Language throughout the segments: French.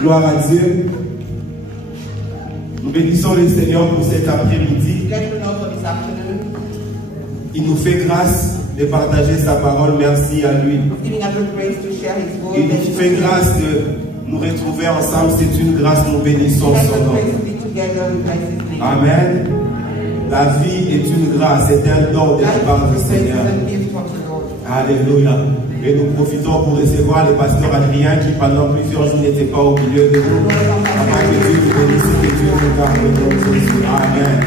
Gloire à Dieu. Nous bénissons le Seigneur pour cet après-midi. Il nous fait grâce de partager sa parole. Merci à lui. Il nous fait grâce de nous retrouver ensemble. C'est une grâce. Nous bénissons son nom. Amen. La vie est une grâce. C'est un don de la part du Seigneur. Alléluia. Et nous profitons pour recevoir le pasteur Adrien qui pendant plusieurs jours n'était pas au milieu de nous. Afin que Dieu vous bénisse et que Dieu nous garde dans Jésus. Amen.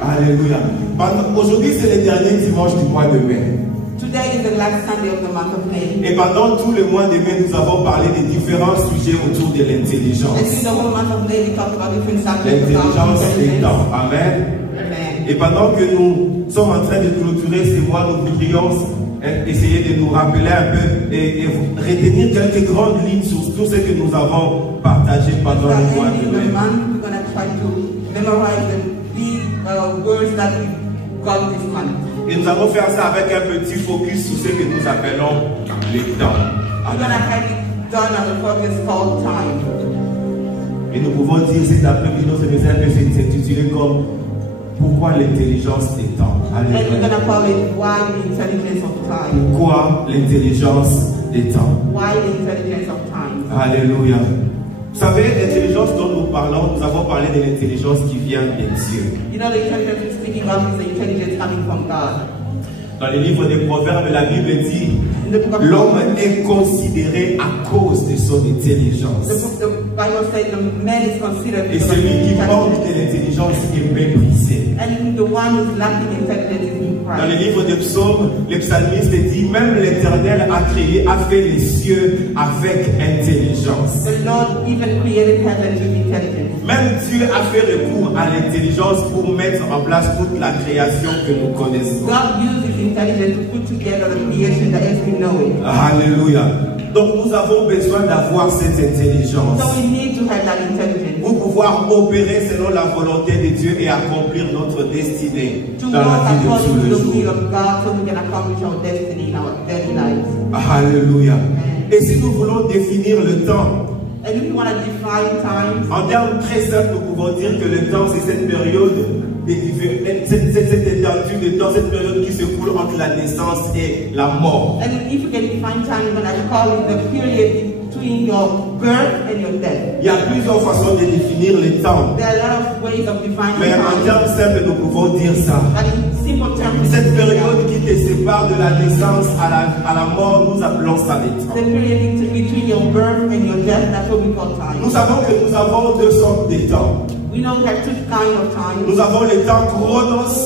Alléluia. Aujourd'hui c'est le dernier dimanche du mois de mai. Today is the last Sunday of the month of May. Et pendant tout le mois de mai, nous avons parlé de différents sujets autour de l'intelligence. L'intelligence des temps. Amen. Et pendant que nous sommes en train de clôturer ces mois, nous voudrions essayer de nous rappeler un peu et retenir quelques grandes lignes sur tout ce que nous avons partagé pendant le mois de mai. Et nous allons faire ça avec un petit focus sur ce que nous appelons les temps. Et nous pouvons dire cet après-midi, notre message peut s'intituler comme pourquoi l'intelligence des temps. Pourquoi l'intelligence des temps? Alléluia. Vous savez, l'intelligence dont nous parlons, nous avons parlé de l'intelligence qui vient de Dieu. Dans les livres des Proverbes, la Bible dit l'homme est considéré à cause de son intelligence. Et celui qui manque de l'intelligence est méprisé. Dans les livres des psaumes, le psalmiste dit même l'Éternel a fait les cieux avec intelligence. Même Dieu a fait recours à l'intelligence pour mettre en place toute la création que nous connaissons. Alléluia. Donc nous avons besoin d'avoir cette intelligence pour pouvoir opérer selon la volonté de Dieu et accomplir notre destinée dans la vie de tous les jours. Alléluia. Et si nous voulons définir le temps, en termes très simples, nous pouvons dire que le temps, c'est cette période, cette étendue de temps, cette période qui se coule entre la naissance et la mort. Il y a plusieurs façons de définir le temps. Mais en termes simples, nous pouvons dire ça. Cette période qui te sépare de la naissance à la mort, nous appelons ça le temps. Nous savons que nous avons deux sortes de temps. Nous avons le temps chronos.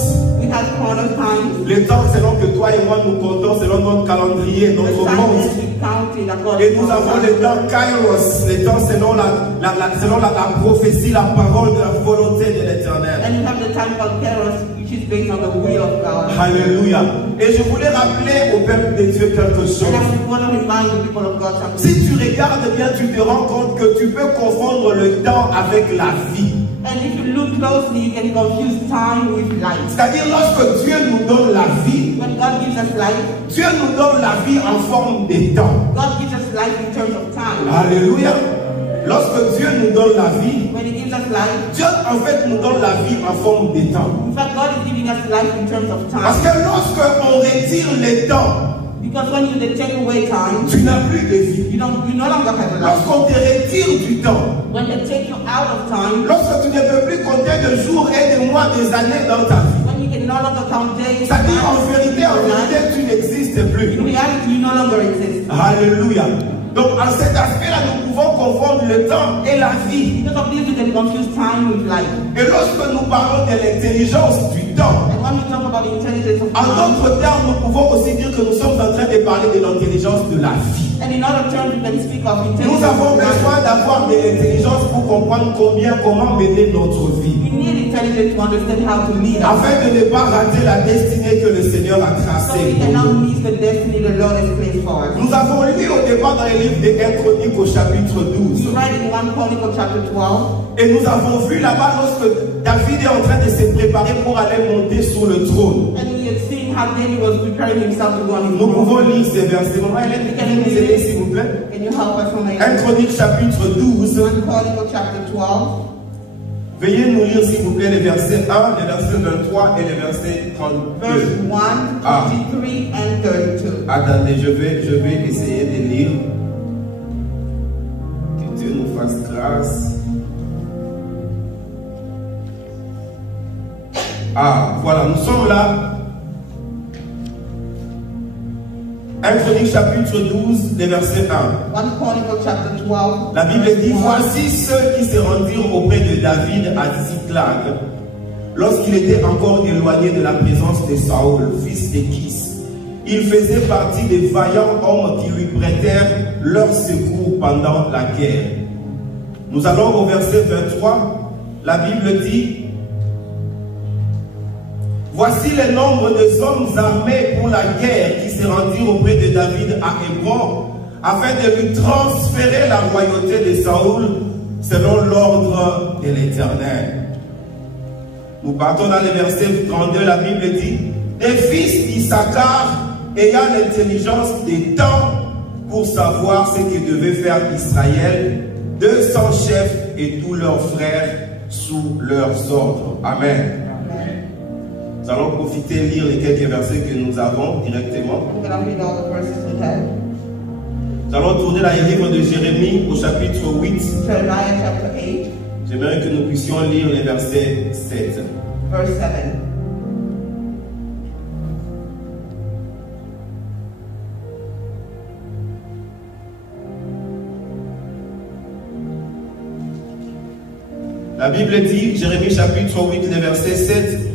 Le temps selon que toi et moi nous comptons selon notre calendrier, notre monde. Et nous avons le temps kairos, le temps selon la prophétie, la parole de la volonté de l'Éternel. Alléluia. Et je voulais rappeler au peuple de Dieu quelque chose. Si tu regardes bien, tu te rends compte que tu peux confondre le temps avec la vie. C'est-à-dire lorsque Dieu nous donne la vie, Dieu nous donne la vie en forme de temps. Alléluia. Lorsque Dieu nous donne la vie, Dieu en fait nous donne la vie en forme de temps. Parce que lorsque on retire le temps, tu n'as plus de vie. Lorsqu'on te retire du temps, lorsque tu ne peux plus compter de jours et de mois, des années dans ta vie, c'est-à-dire en vérité, tu n'existes plus. Alléluia. Donc, en cet aspect-là, nous pouvons confondre le temps et la vie. Et lorsque nous parlons de l'intelligence du temps, en d'autres termes, nous pouvons aussi dire que nous sommes en train de parler de l'intelligence de la vie. Nous avons besoin d'avoir de l'intelligence pour comprendre comment mener notre vie. Afin de ne pas rater la destinée que le Seigneur a tracée. Nous avons lu au départ dans les livre de 1 Chronique au chapitre 12. Et nous avons vu là-bas lorsque David est en train de se préparer pour aller monter sur le trône. how David was preparing himself to go on his Nous pouvons lire ces versets. Maman Hélène, vous nous aider s'il vous plaît? Can you help us from 1 Chronique chapitre 12. 1 Chronicle chapter 12. Veuillez nous lire s'il vous plaît les versets 1, les versets 23 et les versets 32. Verse 1, 23 and 32. Attendez, je vais essayer de lire. Que Dieu nous fasse grâce. Voilà, nous sommes là. 1 Chronique chapitre 12, les versets 1. 1 Chronicle chapter 12. La Bible dit, voici ceux qui se rendirent auprès de David à Ziklag, lorsqu'il était encore éloigné de la présence de Saül, fils d'Échis. Il faisait partie des vaillants hommes qui lui prêtèrent leur secours pendant la guerre. Nous allons au verset 23. La Bible dit, voici le nombre des hommes armés pour la guerre qui se rendirent auprès de David à Hébron, afin de lui transférer la royauté de Saül selon l'ordre de l'Éternel. Nous partons dans le verset 32, la Bible dit, des fils d'Issachar ayant l'intelligence des temps pour savoir ce que devait faire Israël, 200 chefs et tous leurs frères sous leurs ordres. Amen. Nous allons profiter et lire les quelques versets que nous avons directement. Nous allons tourner dans le livre de Jérémie au chapitre 8. J'aimerais que nous puissions lire les versets 7. Verse 7. La Bible dit, Jérémie chapitre 8, les versets 7.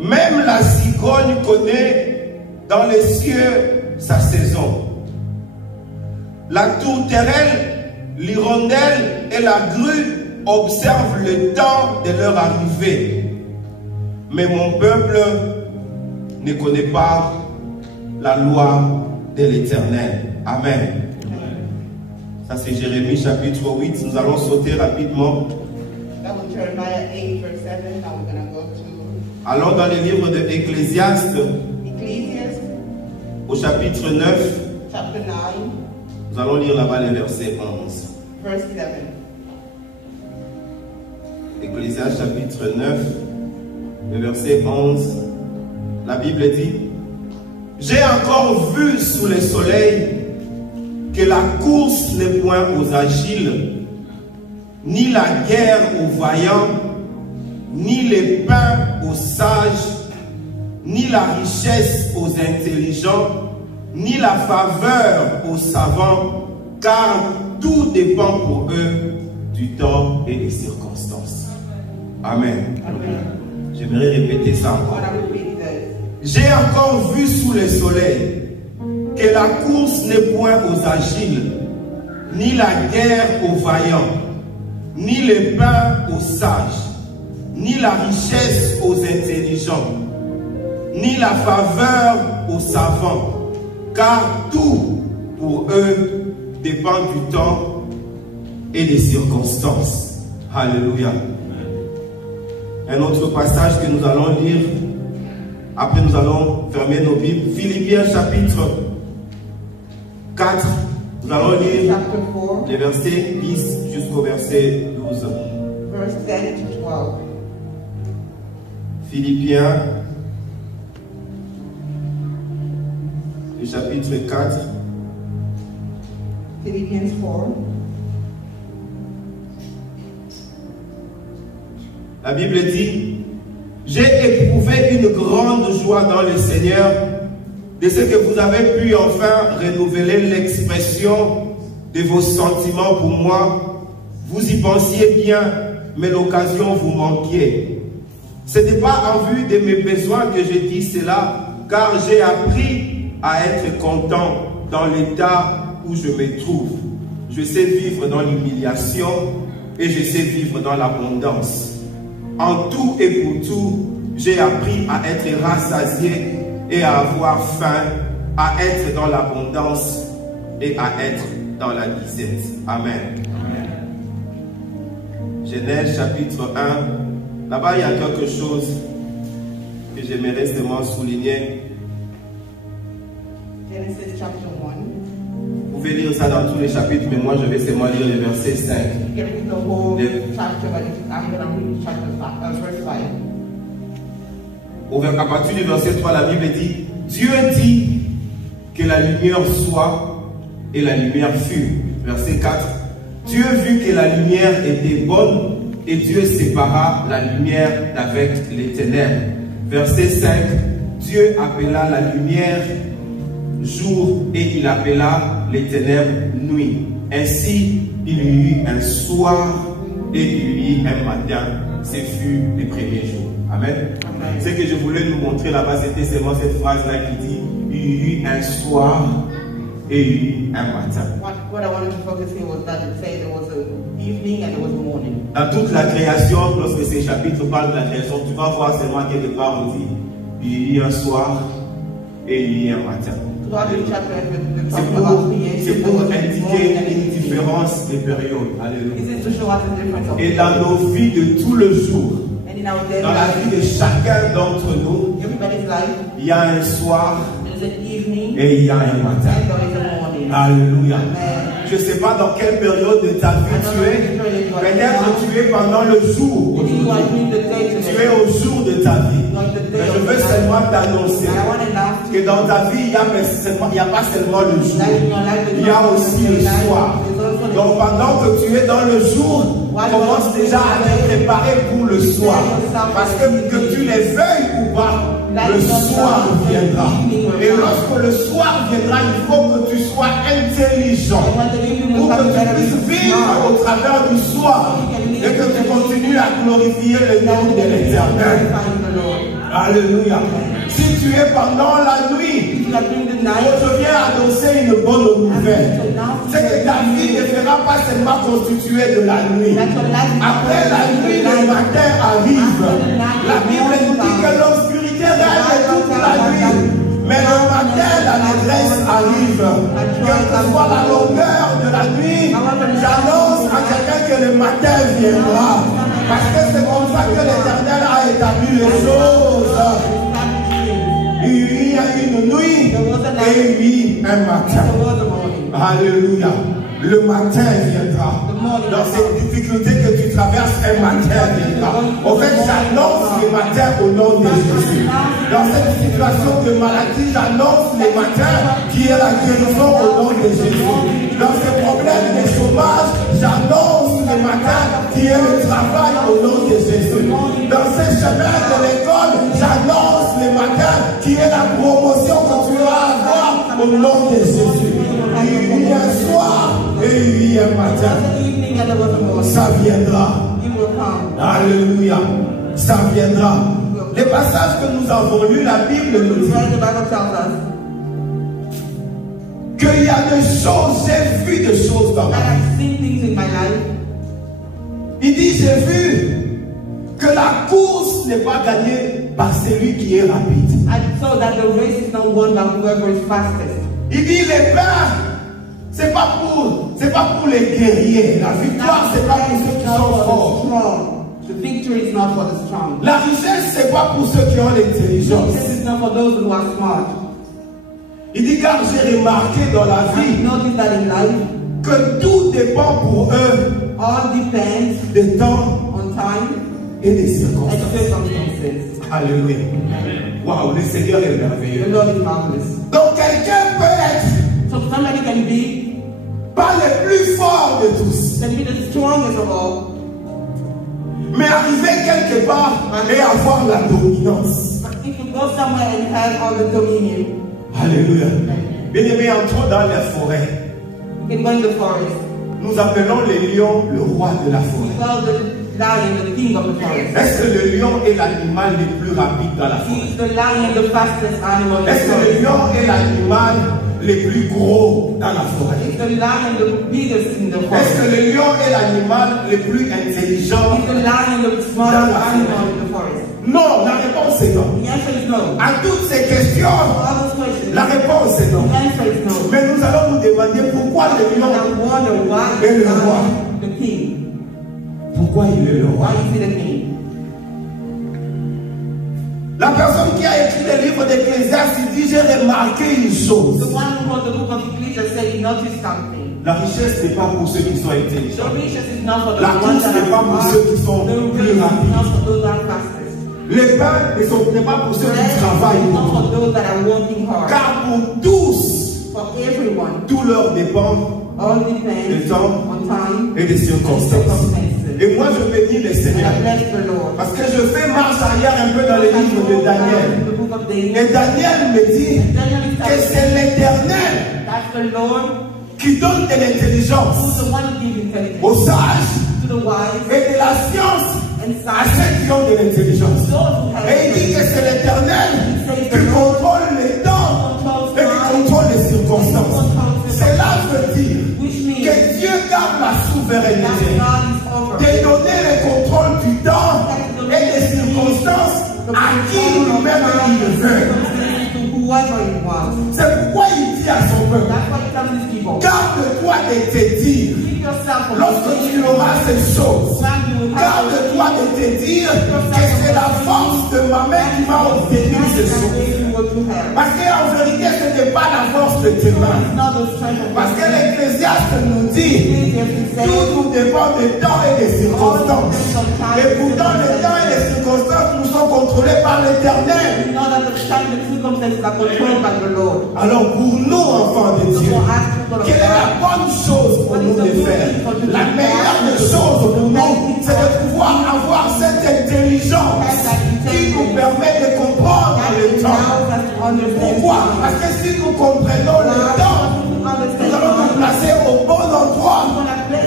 Même la cigogne connaît dans les cieux sa saison. La tourterelle, l'hirondelle et la grue observent le temps de leur arrivée. Mais mon peuple ne connaît pas la loi de l'Éternel. Amen. Ça c'est Jérémie chapitre 8. Nous allons sauter rapidement. Allons dans le livre de Ecclésiaste, au chapitre 9. Nous allons lire là-bas les versets 11. Verse 11. Ecclésiaste chapitre 9, le verset 11. La Bible dit, j'ai encore vu sous le soleil que la course n'est point aux agiles, ni la guerre aux vaillants, ni les pains aux sages, ni la richesse aux intelligents, ni la faveur aux savants, car tout dépend pour eux du temps et des circonstances. Amen. Amen. J'aimerais répéter ça encore. J'ai encore vu sous le soleil que la course n'est point aux agiles, ni la guerre aux vaillants, ni les pains aux sages, ni la richesse aux intelligents, ni la faveur aux savants, car tout pour eux dépend du temps et des circonstances. Alléluia. Un autre passage que nous allons lire, après nous allons fermer nos Bibles. Philippiens chapitre 4, nous allons lire les versets 10 jusqu'au verset 12. Verse 10 to 12. Philippiens, le chapitre 4. Philippians 4. La Bible dit, j'ai éprouvé une grande joie dans le Seigneur de ce que vous avez pu enfin renouveler l'expression de vos sentiments pour moi. Vous y pensiez bien, mais l'occasion vous manquiez. Ce n'est pas en vue de mes besoins que je dis cela, car j'ai appris à être content dans l'état où je me trouve. Je sais vivre dans l'humiliation et je sais vivre dans l'abondance. En tout et pour tout, j'ai appris à être rassasié et à avoir faim, à être dans l'abondance et à être dans la disette. Amen. Amen. Genèse chapitre 1. Là-bas, il y a quelque chose que j'aimerais seulement souligner. Genesis chapter 1. Vous pouvez lire ça dans tous les chapitres, mais moi je vais seulement lire le verset 5. You can read the whole chapter, but I'm going to read chapter 5, verse 5. À partir du verset 3, la Bible dit, Dieu dit que la lumière soit et la lumière fut. Verset 4, Dieu vit que la lumière était bonne et Dieu sépara la lumière d'avec les ténèbres. Verset 5, Dieu appela la lumière jour et il appela les ténèbres nuit. Ainsi, il y eut un soir et il y eut un matin. Ce fut les premiers jours. Amen. Amen. Ce que je voulais nous montrer là-bas, c'était seulement cette phrase-là qui dit, il y eut un soir et il y eut un matin. What I wanted to focus here was that it said there was an evening and there was a morning. Dans toute la création, lorsque ces chapitres parlent de la création, tu vas voir seulement quelque part où dit, il y eut un soir et il y eut un matin. C'est pour indiquer une différence des périodes. Alléluia. Et dans nos vies de tout le jour, dans la vie de chacun d'entre nous, il y a un soir et il y a un matin. Alléluia. Je ne sais pas dans quelle période de ta vie tu es. Peut-être tu es pendant le jour. Tu es au jour de ta vie. Mais je veux seulement t'annoncer que dans ta vie, il n'y a pas seulement le jour. Il y a aussi le soir. Donc pendant que tu es dans le jour, commence déjà à te préparer pour le soir. Parce que tu les veuilles ou pas, le soir viendra. Et lorsque le soir viendra, il faut que tu sois intelligent pour que tu puisses vivre au travers du soir et que tu continues à glorifier le nom de l'Éternel. Alléluia. Si tu es pendant la nuit, je viens annoncer une bonne nouvelle. C'est que ta vie ne sera pas seulement constituée de la nuit. Après la nuit, le matin arrive. La Bible nous dit que l'obscurité règne toute la nuit. Mais le matin, la détresse arrive. Quelle que soit la longueur de la nuit, j'annonce à quelqu'un que le matin viendra. Parce que c'est comme ça que l'Éternel a établi les choses. Il y a une nuit et il y a un matin. Alléluia. Le matin viendra. Dans cette difficulté que tu traverses, un matin viendra. En fait, j'annonce le matin au nom de Jésus. Dans cette situation de maladie, j'annonce le matin qui est la guérison au nom de Jésus. Dans ce problème de chômage, j'annonce le matin qui est le travail au nom de Jésus. Dans ce chemin de l'école, j'annonce le matin qui est la promotion que tu vas avoir au nom de Jésus. Il y a un soir et il y a un matin. Ça viendra. Alléluia. Ça viendra. Les passages que nous avons lus, la Bible nous dit qu'il y a des choses, j'ai vu des choses dans ma vie. Il dit, j'ai vu que la course n'est pas gagnée par celui qui est rapide. Il dit, les pains, c'est pas pour les guerriers. La victoire, c'est pas pour ceux qui sont forts. The victory is not for the strong. La richesse, c'est pas pour ceux qui ont l'intelligence. This is not for those who are smart. Il dit, car j'ai remarqué dans la vie que tout dépend pour eux. All depends des temps on time et des circonstances. Alléluia. Waouh, le Seigneur est merveilleux. The Lord is marvelous. Donc quelqu'un peut être somebody can be pas le plus fort de tous. Can be the strongest of all. Mais arriver quelque part et avoir la dominance. If you go somewhere and have all the dominion. Alléluia. Bien aimé, entrons dans la forêt. You can go in the forest. Nous appelons le lion le roi de la forêt. We call the lion the king of the forest. Est-ce que le lion est l'animal le plus rapide dans la forêt? He is the lion, the fastest animal. Est-ce que le lion est l'animal le plus gros dans la forêt? It's the lion, the biggest in the forest. Est-ce que le lion est l'animal le plus intelligent It's the lion, the smartest animal in the forest? Non, la réponse est non. The answer is no. À toutes ces questions, la réponse est non. The answer is no. Mais nous allons nous demander pourquoi le lion est le roi. The king. Pourquoi il est le roi? Why is he the king? La personne qui a écrit le livre d'Ecclésiaste dit, j'ai remarqué une chose. The one who wrote the book of Ecclesiastes said he noticed something. La richesse n'est pas pour ceux qui sont intelligents. The riches is not for the La ones course that n'est pas pour ceux qui sont the plus race is not rapides. for those that are fastest. Les pains n'est pas pour ceux qui Bread travaillent. is not for those that are working hard. Car pour tous, For everyone, tout leur dépend all depends du temps on time et des circonstances. Et moi je bénis le Seigneur. and I bless the Lord. Parce que je fais marche arrière un peu dans le livre de Daniel. The book of Daniel. Et Daniel me dit que c'est l'Éternel That's the Lord qui donne de l'intelligence who's the one who gives intelligence aux sages to the wise et de la science and à science. ceux qui ont de l'intelligence. Et il dit que c'est l'Éternel qui contrôle les temps et qui contrôle les circonstances. Cela veut dire que Dieu garde la souveraineté de donner le contrôle du temps et des circonstances à qui lui-même il veut. C'est pourquoi il dit à son peuple, garde-toi de te dire, lorsque tu auras ces choses, garde-toi de te dire que c'est la force de ma main qui m'a obtenu ces choses. Parce qu'en vérité, ce n'est pas la force de tes mains. Parce que l'Ecclésiaste nous dit, tout nous dépend du temps et des circonstances. Et pourtant, le temps et les circonstances nous sont contrôlés par l'Éternel. Alors pour nous, enfants de Dieu, quelle est la bonne chose pour nous de faire? La meilleure des choses pour nous, c'est de pouvoir avoir cette intelligence qui nous permet de comprendre le temps. Pourquoi? Parce que si nous comprenons le temps, nous allons nous placer au bon endroit,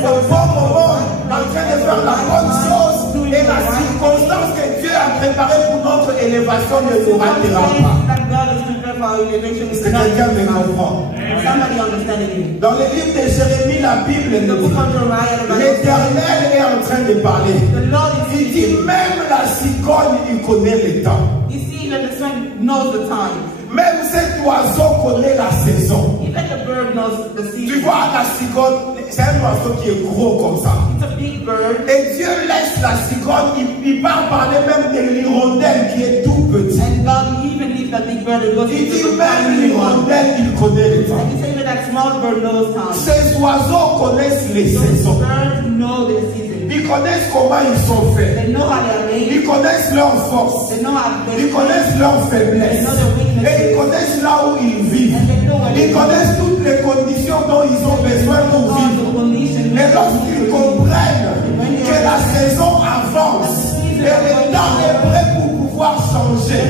au bon moment, en train de faire la bonne chose, et la circonstance que Dieu a préparée pour notre élévation ne nous ratera pas. Est-ce que quelqu'un me comprend? Dans le livre de Jérémie, la Bible nous dit, l'Éternel est en train de parler. Il dit, même la cigogne, il connaît le temps. Même cet oiseau connaît la saison. Tu vois, la cigogne, c'est un oiseau qui est gros comme ça. Et Dieu laisse la cigogne, il va parler même de l'hirondelle qui est tout petit. Il dit même l'hirondelle, il connaît le temps. Ces oiseaux connaissent les saisons. Ils connaissent comment ils sont faits. Ils connaissent leurs forces. Ils connaissent leurs faiblesses. Et ils connaissent là où ils vivent. Ils connaissent toutes les conditions dont ils ont besoin pour vivre. Et lorsqu'ils comprennent que la saison avance et le temps est prêt pour pouvoir changer,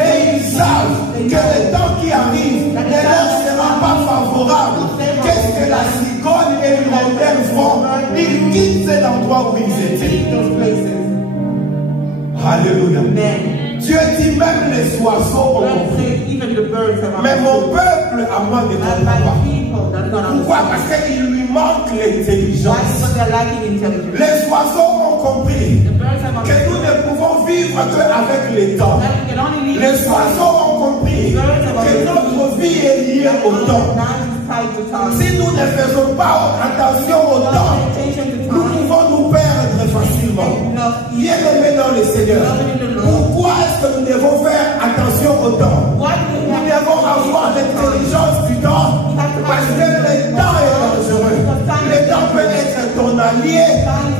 et ils savent que le temps qui arrive ne leur sera pas favorable, qu'est-ce que la cigogne et l'hirondelle font? Ils quittent cet endroit où ils étaient. Alléluia. Dieu dit même les oiseaux ont compris. Mais mon peuple a moins de comprend. Pourquoi? Parce qu'il lui manque l'intelligence. Les oiseaux ont compris que nous ne pouvons vivre qu'avec le temps. Les oiseaux ont compris que notre vie est liée au temps. Si nous ne faisons pas attention au temps, nous pouvons nous perdre facilement. Bien-aimés dans le Seigneur, pourquoi est-ce que nous devons faire attention au temps? Nous devons avoir l'intelligence du temps, parce que le temps est dangereux. Le temps peut être ton allié,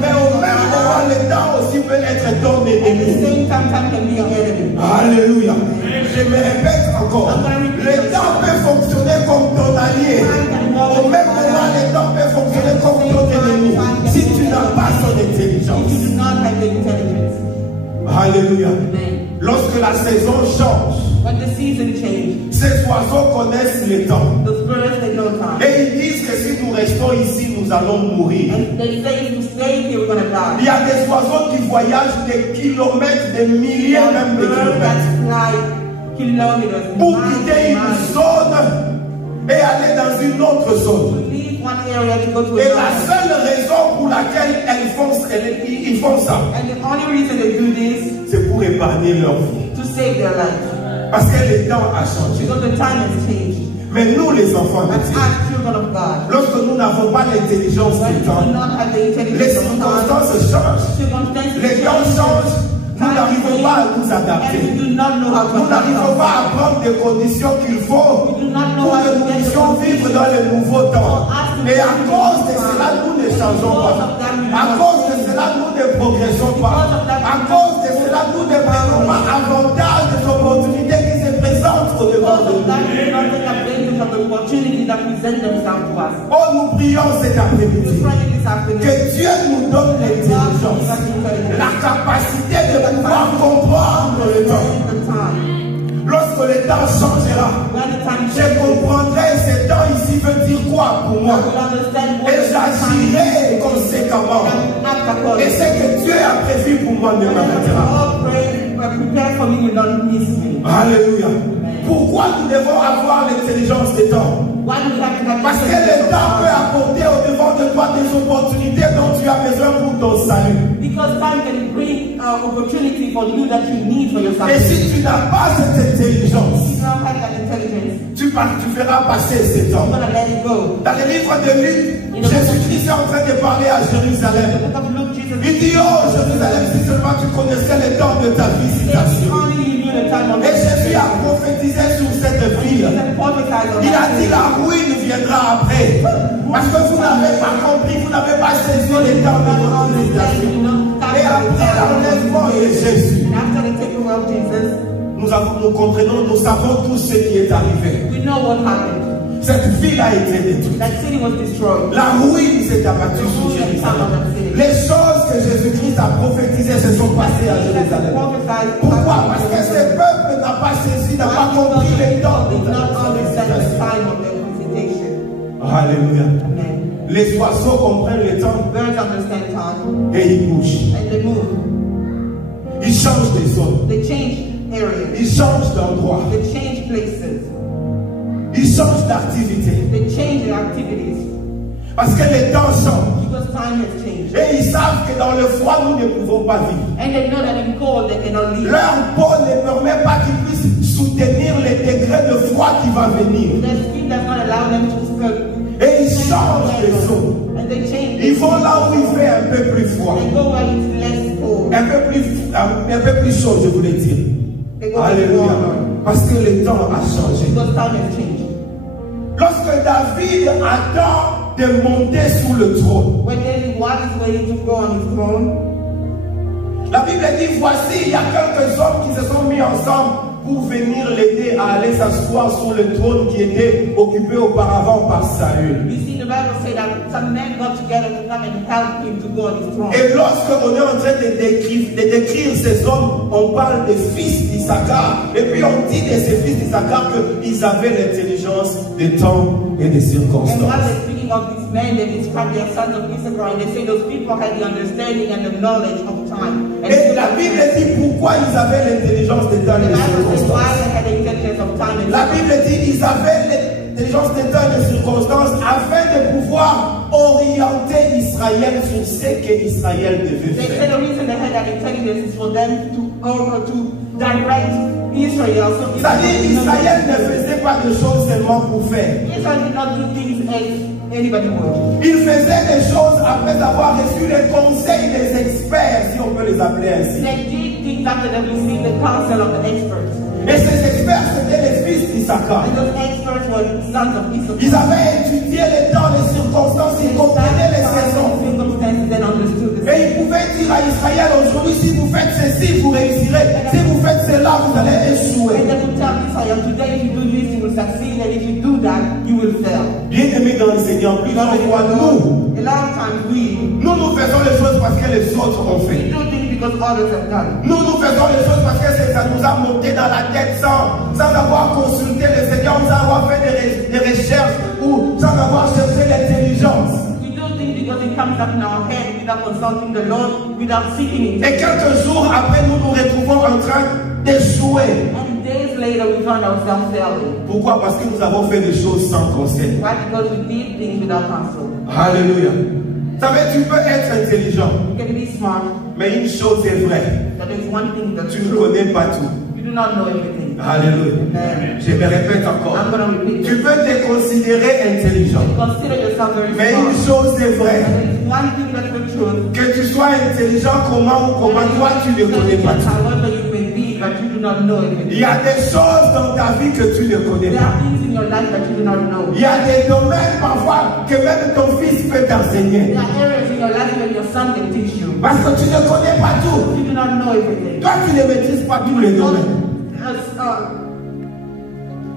mais au même moment, le temps aussi peut être ton ennemi. Alléluia. Je me répète encore, le temps peut fonctionner comme ton allié. Au même moment, le temps peut fonctionner comme ton ennemi. Si tu n'as pas son intelligence. Alléluia. Lorsque la saison change, ces oiseaux connaissent le temps. Et ils disent que si nous restons ici, nous allons mourir. Il y a des oiseaux qui voyagent des kilomètres, des milliers même de kilomètres pour quitter une zone et aller dans une autre zone. Et la seule raison pour laquelle ils font ça, c'est pour épargner leur vie. Parce que le temps a changé. Mais nous, les enfants de Dieu, lorsque nous n'avons pas l'intelligence du temps, les circonstances changent, les temps changent, nous n'arrivons pas à nous adapter. Nous n'arrivons pas à prendre des conditions qu'il faut pour que nous puissions vivre dans le nouveau temps. Et à cause de cela, nous ne changeons pas. À cause de cela, nous ne progressons pas. À cause de cela, nous ne prenons pas avantage des opportunités qui se présentent au-devant de nous. Oh, nous prions cet après-midi. Que Dieu nous donne l'intelligence, la capacité de pouvoir comprendre le temps. Lorsque le temps changera, je comprendrai ce temps ici veut dire quoi pour moi. Et j'agirai conséquemment. Et ce que Dieu a prévu pour moi ne m'arrêtera. Alléluia. Pourquoi nous devons avoir l'intelligence des temps? Parce que le temps peut apporter au devant de toi des opportunités dont tu as besoin pour ton salut. Because time can bring opportunity for you that you need for your Et salvation. si tu n'as pas cette intelligence, If you don't have that intelligence, tu feras passer ce temps. you're gonna let it go. Dans le livre de Luc, Jésus-Christ est en train de parler à Jérusalem. The book of Luke, Jesus Il dit, oh Jérusalem, si seulement tu connaissais le temps de ta vie, si ta vie. only you knew the time of Et Jésus a prophétisé sur cette ville. Il a dit la ruine viendra après. Parce que vous n'avez pas compris, vous n'avez pas saisi le temps de votre visitation. Et après l'enlèvement de Jésus, nous comprenons, nous savons tout ce qui est arrivé. We know what happened. Cette ville a été détruite. That city was destroyed. La ruine s'est abattue sur Jérusalem. Les choses que Jésus-Christ a prophétisées se sont passées à Jérusalem. Pourquoi? Parce que ce peuple n'a pas saisi, n'a pas compris les temps de la visitation. Alléluia. Les oiseaux comprennent le temps et ils bougent. Ils changent de zone. They change areas. Ils changent d'endroit. They change places. Ils changent d'activité. They change their activities. Parce que les temps changent. Because time has changed. Et ils savent que dans le froid, nous ne pouvons pas vivre. And they know that in cold they cannot live. Leur peau ne permet pas qu'ils puissent soutenir les degrés de froid qui va venir. Their skin does not allow them to Et ils changent de zone. And they change. Ils vont là où il fait un peu plus froid. They go where it's less cold. Un peu plus chaud, je voulais dire. Alléluia. Parce que le temps a changé. Because time has changed. Lorsque David attend de monter sur le trône, When David is waiting to go on his throne, la Bible dit, voici, il y a quelques hommes qui se sont mis ensemble pour venir l'aider à aller s'asseoir sur le trône qui était occupé auparavant par Saül. you see the Bible say that some men got together to come and help him to go on his throne. Et lorsque on est en train de décrire ces hommes, on parle des fils d'Issachar. Et puis on dit de ces fils d'Issachar qu'ils avaient l'intelligence des temps et des And circonstances. while they're speaking of these men, they describe their sons of Issachar, and they say those people had the understanding and the knowledge of time. And Et la Bible dit pourquoi ils avaient l'intelligence des temps et the des Bible says circonstances. why they had the intelligence of time and La Bible dit qu'ils avaient l'intelligence des temps et des circonstances afin de pouvoir orienter Israël sur ce que Israël devait they say faire. the reason they had that intelligence is for them to direct Israel. So C'est-à-dire Israël ne faisait pas de choses seulement pour faire. Israel did not do things as anybody would. Il faisait des choses après avoir reçu les conseils des experts, si on peut les appeler ainsi. They did things after they received the counsel of the experts. Et ces experts, c'était les fils d'Issachar. And those experts were sons of Issachar. Ils avaient étudié les temps, les circonstances, ils comprenaient les saisons. Et ils pouvaient dire à Israël, aujourd'hui, si vous faites ceci, vous réussirez. Si vous faites cela, vous allez échouer. Bien-aimés dans le Seigneur, plusieurs fois, nous faisons les choses parce que les autres ont fait. Nous faisons les choses parce que ça nous a monté dans la tête sans avoir consulté le Seigneur, sans avoir fait des recherches ou sans avoir cherché l'intelligence. Et quelques jours après, nous nous retrouvons en train d'échouer. Pourquoi? Parce que nous avons fait des choses sans conseil. Alléluia. Vous savez, tu peux être intelligent, mais une chose est vraie. Tu ne connais pas tout. do not know everything. Alléluia. Je me répète encore. I'm going to repeat Tu peux te considérer intelligent. Consider yourself very Mais une smart. chose est vraie. One thing that's the truth. Que tu sois intelligent comment ou comment toi tu ne connais pas tout. However you may be, but you do not know everything. Il y a des choses dans ta vie que tu ne connais There pas. are things in your life that you do not know. Il y a des domaines parfois que même ton fils peut t'enseigner. There are areas in your life where your son can teach you. Parce que tu ne connais pas tout. You do not know everything. Toi tu ne maîtrises pas tous les domaines.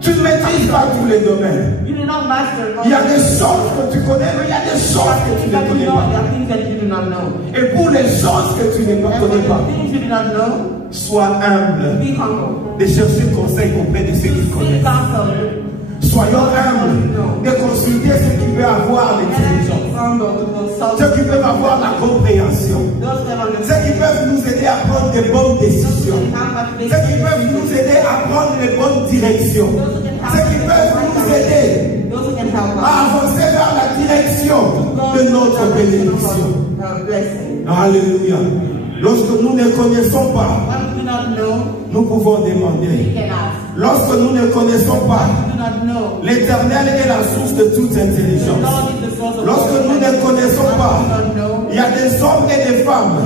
Tu ne maîtrises pas tous les domaines. You do not master all. Il y a des choses que tu connais, mais il y a des choses que tu ne connais pas. There are things that you do not know. Et pour les choses que tu ne And for connais pas, the things you do not know, sois humble be humble. de chercher conseil auprès de ceux qui Seek connaissent. counsel. Soyons humbles de consulter ceux qui peuvent avoir l'intelligence, ceux qui peuvent avoir la compréhension, ceux qui peuvent nous aider à prendre de bonnes décisions, ceux qui peuvent nous aider à prendre les bonnes directions, ceux qui peuvent nous aider à avancer vers la direction de notre bénédiction. Alléluia. Lorsque nous ne connaissons pas, nous pouvons demander. Lorsque nous ne connaissons pas, l'Éternel est la source de toute intelligence. Lorsque nous ne connaissons pas, il y a des hommes et des femmes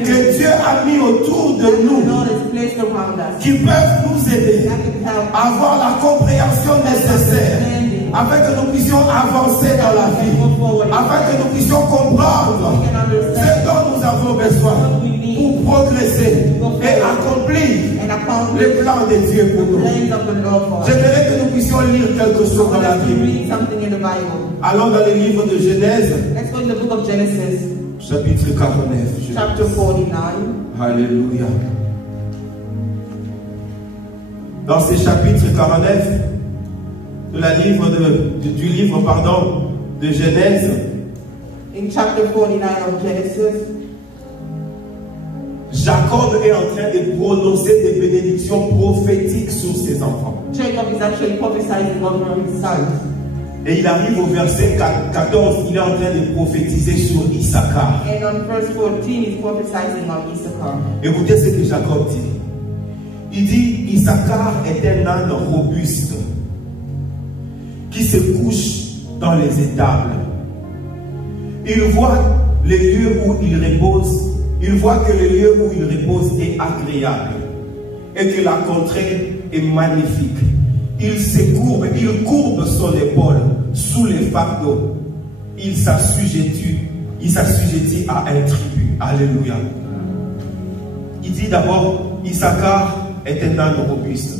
que Dieu a mis autour de nous qui peuvent nous aider à avoir la compréhension nécessaire afin que nous puissions avancer dans la vie, afin que nous puissions comprendre ce dont nous avons besoin pour progresser et accomplir le plan de Dieu pour nous. J'aimerais que nous puissions lire quelque chose dans la Bible. Allons dans le livre de Genèse, chapitre 49. Chapter 49. Alléluia. Dans ce chapitre 49 du livre de Genèse, in chapter 49 of Genesis, Jacob est en train de prononcer des bénédictions prophétiques sur ses enfants. Jacob is actually prophesying over his sons. Et il arrive au verset 14, il est en train de prophétiser sur Issachar. And on verse 14, he's prophesying on Issachar. Écoutez ce que Jacob dit. Il dit, Issachar est un âne robuste qui se couche dans les étables. Il voit les lieux où il repose. Il voit que le lieu où il repose est agréable et que la contrée est magnifique. Il se courbe, il courbe son épaule sous les fardeaux. Il s'assujettit à un tribut. Alléluia. Il dit d'abord, Issachar est un âne robuste.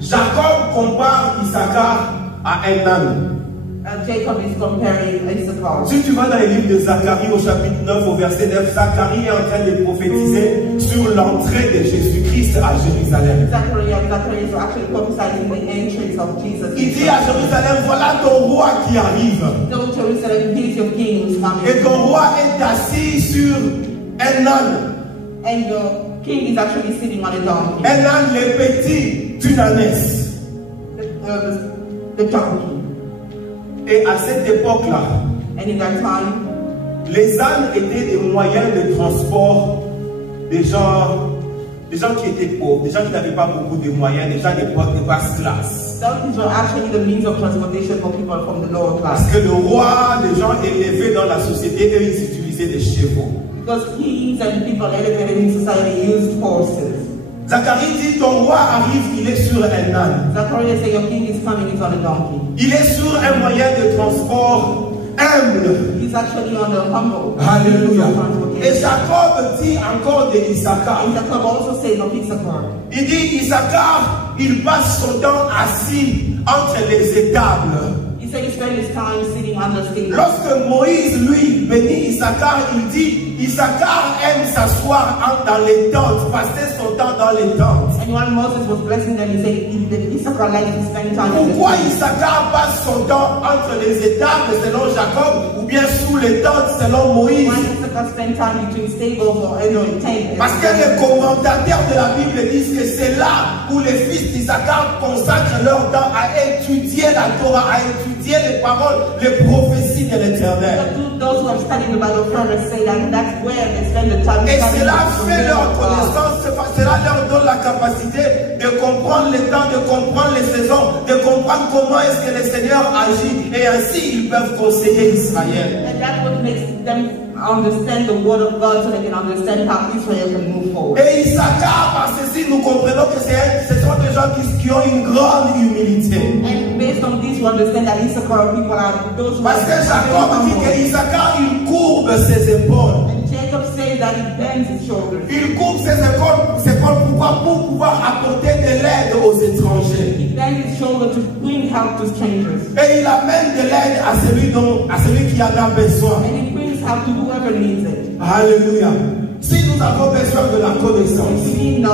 Jacob compare Issachar à un âne. Jacob is comparing Issachar. Si tu vas dans le livre de Zacharie au chapitre 9 au verset 9, Zacharie est en train de prophétiser sur l'entrée de Jésus-Christ à Jérusalem. Zachariah is actually prophesying the entrance of Jesus. Il dit à Jérusalem, voilà ton roi qui arrive. Go Jerusalem, here's your king who's coming. Et ton roi est assis sur un âne. And your king is actually sitting on a donkey. Un âne le petit d'une ânesse. The donkey. Et à cette époque-là, and in that time, les ânes étaient des moyens de transport des gens qui étaient pauvres, des gens qui n'avaient pas beaucoup de moyens, des gens de basse classe. Donkeys were actually the means of transportation for people from the lower class. Parce que le roi, les gens élevés dans la société, eux, ils utilisaient des chevaux. Because kings and people elevated in society used horses. Zacharie dit, ton roi arrive, il est sur un âne. Zachariah said, your king is coming, he's on a donkey. Il est sur un moyen de transport humble. He's actually on a humble. Alléluia. Et Jacob dit encore de Issachar. Jacob also says of Issachar. Il dit, Issachar, il passe son temps assis entre les étables. He said he spent his time sitting on the stable. Lorsque Moïse, lui, bénit Issachar, il dit, Issachar aime s'asseoir dans les tentes, passer son temps dans les tentes. And when Moses was blessing them, he said, Issachar likes to spend time. Pourquoi Issachar passe son temps entre les étables selon Jacob ou bien sous les tentes selon Moïse? Why Issachar spend time between stables or in tents? Parce que les commentateurs de la Bible disent que c'est là où les fils d'Issachar consacrent leur temps à étudier la Torah, à étudier les paroles, les prophéties de l'Éternel. Et cela fait leur connaissance, cela leur donne la capacité de comprendre les temps, de comprendre les saisons, de comprendre comment est-ce que le Seigneur agit. Et ainsi, ils peuvent conseiller Israël. Understand the word of God so they can understand how Israel can move forward. Et Issachar, par ceci, nous comprenons que ce sont des gens qui ont une grande humilité. And based on this, we understand that Issachar people are those who. Parce que Jacob dit que Issachar, il courbe ses épaules. And Jacob says that he bends his shoulders. Il courbe ses épaules pourquoi? Pour pouvoir apporter de l'aide aux étrangers. He bends his shoulder to bring help to strangers. Et il amène de l'aide à celui qui en a besoin. And he brings help to whoever needs it. Alléluia. Si nous avons besoin de la connaissance, si nous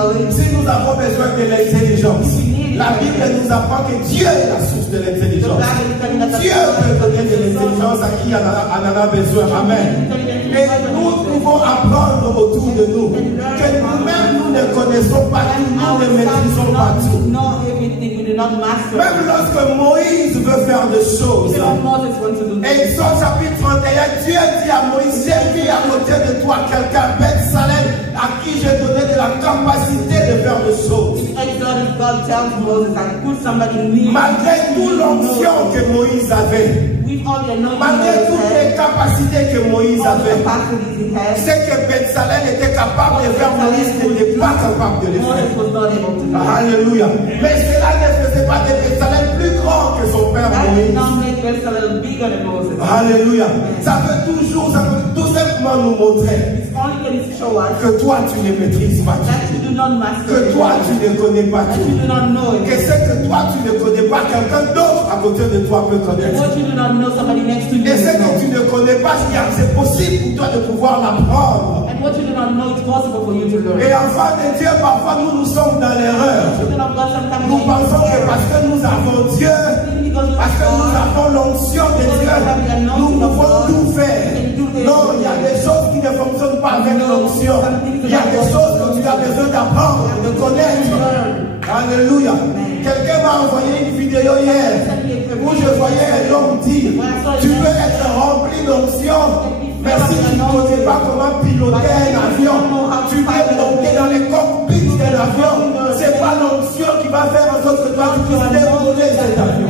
avons besoin de l'intelligence, la Bible nous apprend que Dieu est la source de l'intelligence. Dieu peut donner de l'intelligence à qui en a besoin. Amen. Et nous pouvons apprendre autour de nous que nous-mêmes nous ne connaissons pas tout, nous ne maîtrisons pas tout. Même lorsque Moïse veut faire des choses, Exode chapitre 31, Dieu dit à Moïse, j'ai mis à côté de toi quelqu'un, Beth-Salem, à qui j'ai donné de la capacité de faire des choses. Malgré toute l'onction que Moïse avait, malgré toutes les capacités que Moïse avait, c'est que Beth-Salem était capable de faire, Moïse n'était pas capable de le faire. Alléluia. Mais cela ne faisait pas de Beth-Salem plus grand que son père Moïse. Alléluia. Ça peut tout simplement nous montrer que toi tu ne maîtrises pas tout, que toi tu ne connais pas tout, que ce que toi tu ne connais pas, quelqu'un d'autre à côté de toi peut connaître. Et ce que tu ne connais pas, c'est possible pour toi de pouvoir l'apprendre. Et enfants de Dieu, parfois nous sommes dans l'erreur. Nous pensons que parce que nous avons Dieu, parce que nous avons l'onction de Dieu, nous pouvons tout faire. Non, il y a des choses qui ne fonctionnent pas avec l'onction. Il y a des choses que tu as besoin d'apprendre, de connaître. Alléluia. Quelqu'un m'a envoyé une vidéo hier où je voyais un homme dire, tu peux être rempli d'onction, mais si tu ne connais pas comment piloter un avion, tu peux monter dans les cockpits d'un avion. Ce n'est pas l'onction qui va faire en sorte que toi tu puisses dérouler cet avion.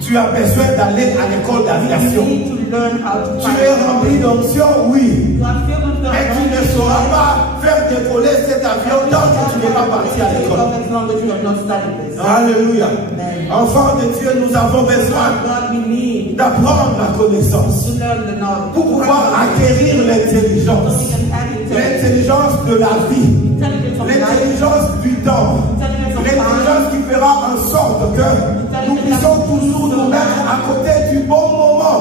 Tu as besoin d'aller à l'école d'aviation. Tu es rempli d'onction, oui. Mais tu ne sauras pas faire décoller cet avion tant que tu n'es pas parti à l'école. Alléluia. Enfants de Dieu, nous avons besoin d'apprendre la connaissance pour pouvoir acquérir l'intelligence. L'intelligence de la vie. L'intelligence du temps. L'intelligence qui fera en sorte que nous puissions toujours nous mettre à côté du bon moment.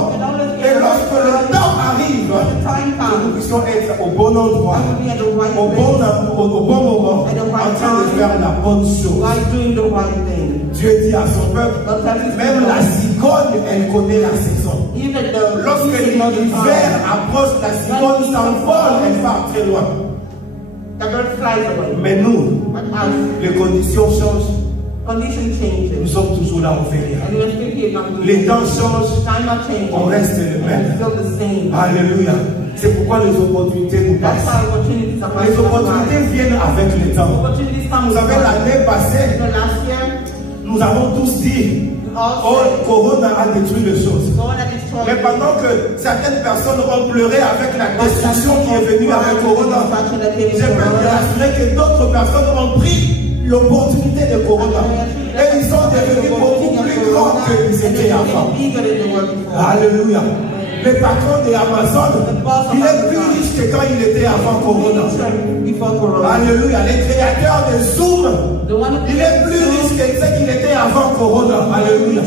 Et lorsque le temps arrive, que nous puissions être au bon endroit, au bon moment, en train de faire la bonne chose. Dieu dit à son peuple, même la cigogne, elle connaît la saison. Lorsque l'hiver approche, la cigogne s'envole, elle part très loin. Mais nous, les conditions changent. Nous sommes toujours là, on ne fait rien. Les temps changent, on reste le même. Alléluia. C'est pourquoi les opportunités nous passent. Les opportunités viennent avec le temps. Vous savez, l'année passée, nous avons tous dit, oh, Corona a détruit les choses. Mais pendant que certaines personnes ont pleuré avec la destruction qui est venue avec Corona, je peux te rassurer que d'autres personnes ont pris l'opportunité de Corona. Et ils sont devenus beaucoup plus grands qu'ils étaient avant. Alléluia. Le patron de Amazon, il est plus riche que quand il était avant Corona. Alléluia. Le créateur de Zoom, il est plus riche que ce qu'il était avant Corona. Alléluia.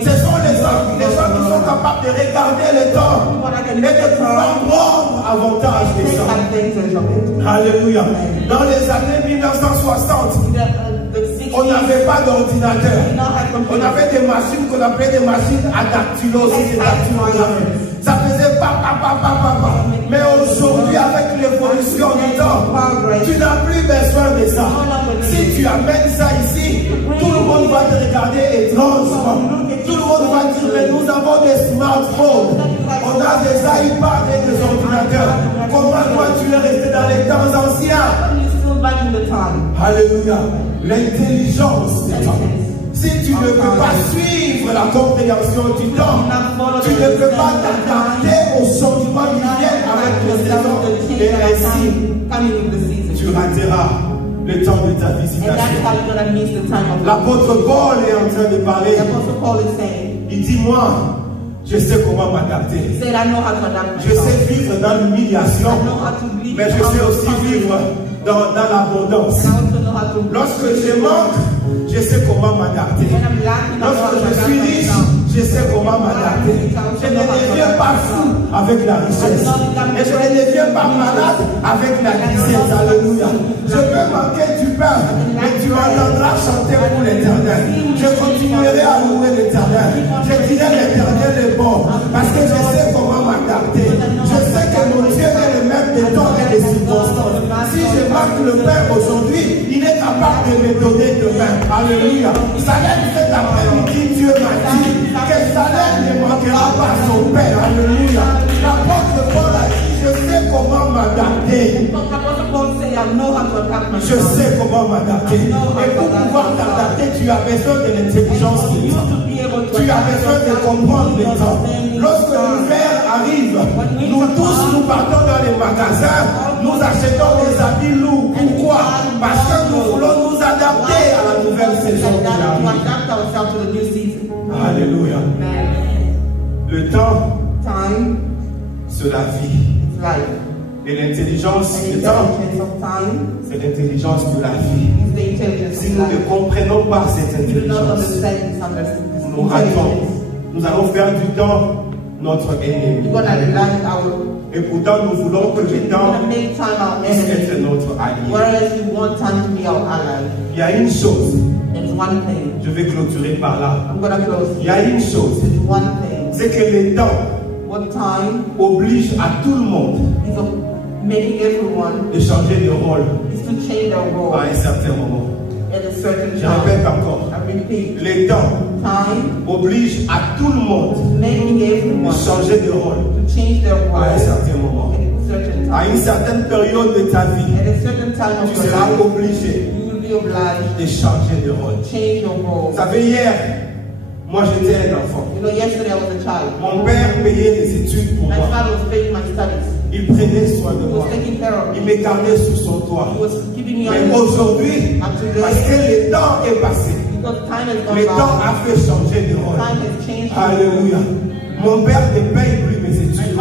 Ce sont les gens qui sont capables de regarder le temps et de pouvoir prendre avantage de ça. Alléluia. Dans les années 1960, on n'avait pas d'ordinateur. On avait des machines qu'on appelait des machines à dactylo. Ça faisait papa. Mais aujourd'hui, avec l'évolution du temps, tu n'as plus besoin de ça. Si tu amènes ça ici, tout le monde va te regarder étrangement. Tout le monde va dire, mais nous avons des smartphones, on a des iPads et des ordinateurs. Comment toi tu es resté dans les temps anciens? Alléluia. L'intelligence des temps. Si tu ne peux pas suivre la compréhension du temps, tu ne peux pas t'adapter aux changements qui viennent avec les saisons. Et ainsi, tu rateras le temps de ta visitation. L'apôtre Paul est en train de parler. Il dit, moi, je sais comment m'adapter. Je sais vivre dans l'humiliation, mais je sais aussi vivre dans l'abondance. Lorsque je manque, je sais comment m'adapter. Lorsque je suis riche, je sais comment m'adapter. Je ne deviens pas fou avec la richesse. Et je ne deviens pas malade avec la richesse. Alléluia. Je peux manquer du pain, mais tu m'entendras chanter pour l'Éternel. Je continuerai à louer l'Éternel. Je dirai l'Éternel est bon, parce que je sais comment m'adapter. Je sais que mon Dieu est le même des temps et des circonstances. Si je manque le pain aujourd'hui, il est capable de me donner demain. Alléluia. Salem cet après-midi, Dieu m'a dit que Salem ne manquera pas son pain. Alléluia. L'apôtre Paul a dit, je sais comment m'adapter. Je sais comment m'adapter. Et pour pouvoir t'adapter, tu as besoin de l'intelligence du temps. Tu as besoin de comprendre le temps. Lorsque l'hiver arrive, nous tous nous partons dans les magasins, nous achetons des habits lourds. Pourquoi? Parce que nous voulons nous adapter à la nouvelle saison qui arrive. Alléluia. Le temps, c'est la vie. Et l'intelligence du temps, c'est l'intelligence de la vie. Si nous ne comprenons pas cette intelligence, nous ratons. Nous allons faire du temps notre ennemi. Et pourtant, nous voulons que le temps puisse être notre allié. Il y a une chose. Je vais clôturer par là. Il y a une chose. C'est que le temps oblige à tout le monde de changer de rôle à un certain moment. Je répète encore. Le temps oblige à tout le monde de changer de rôle à un certain moment. À une certaine période de ta vie, tu seras obligé de changer de rôle. Vous savez, hier, moi j'étais un enfant. Mon père payait les études pour moi. Il prenait soin de moi. Il me gardait sous son toit. Mais aujourd'hui, parce que le temps est passé, le temps a fait changer de rôle. Alléluia. Mon père ne paye plus mes études.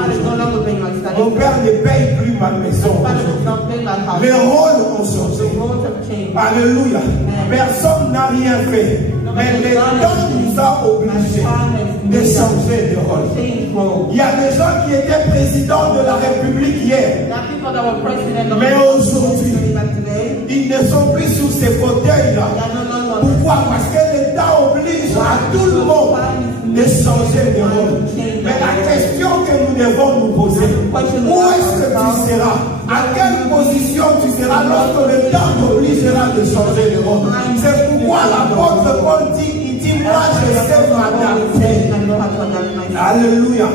Mon père ne paye plus ma maison. Les rôles ont changé. Alléluia. Personne n'a rien fait. Mais le temps nous a obligés de changer de rôle. Il y a des gens qui étaient présidents de la République hier. Mais aujourd'hui, ils ne sont plus sous ces fauteuils-là. Pourquoi? Parce que le temps oblige à tout le monde de changer de rôle. Mais la question que nous devons nous poser, où est-ce que tu seras? À quelle position tu seras lorsque le temps t'obligera de changer de rôle? C'est pourquoi l'apôtre Paul dit, moi je sais m'adapter. Alléluia.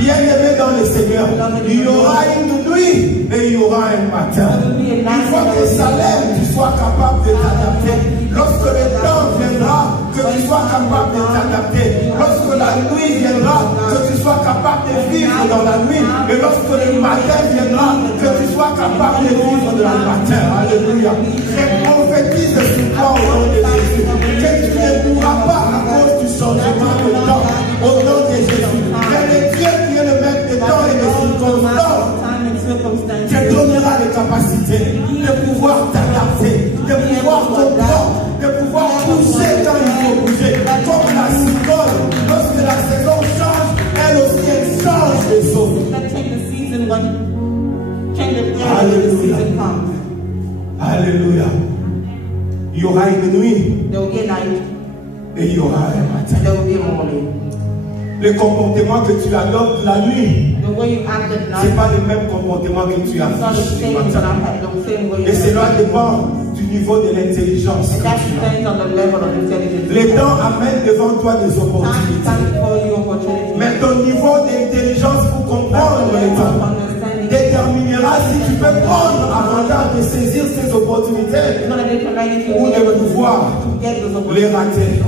Bien-aimé dans le Seigneur, il y aura une nuit et il y aura un matin. Il faut que Salem, tu sois capable de t'adapter. Lorsque le temps viendra, que tu sois capable de t'adapter. Lorsque la nuit viendra, que tu sois capable de vivre dans la nuit. Et lorsque le matin viendra, que tu sois capable de vivre dans le matin. Alléluia. Je prophétise sur toi au nom de Jésus. Que tu ne pourras pas à cause du changement de temps. Au nom de Jésus. Mais le Dieu qui est le maître des temps et des circonstances te donnera les capacités de pouvoir t'adapter, de pouvoir comprendre, de pouvoir bouger quand il faut bouger. Comme la cicole, lorsque la saison change, elle aussi elle change les choses. Alléluia. Alléluia. Il y aura une nuit et il y aura un matin. Le comportement que tu adoptes la nuit, c'est pas le même comportement que tu affiches le matin. Et cela dépend du niveau de l'intelligence. Le temps amène devant toi des opportunités. Mais ton niveau le temps déterminera si tu peux prendre avantage de saisir ces opportunités ou de pouvoir les rater.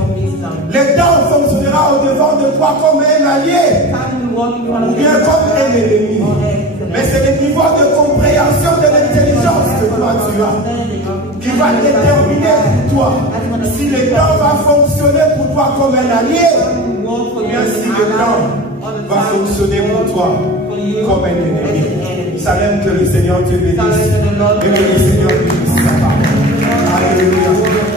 Le temps fonctionnera au-devant de toi comme un allié ou bien comme un ennemi. Mais c'est le niveau de compréhension de l'intelligence que toi tu as qui va déterminer pour toi si le temps va fonctionner pour toi comme un allié ou bien si le temps va fonctionner pour toi comme un ennemi. Salem, que le Seigneur te bénisse.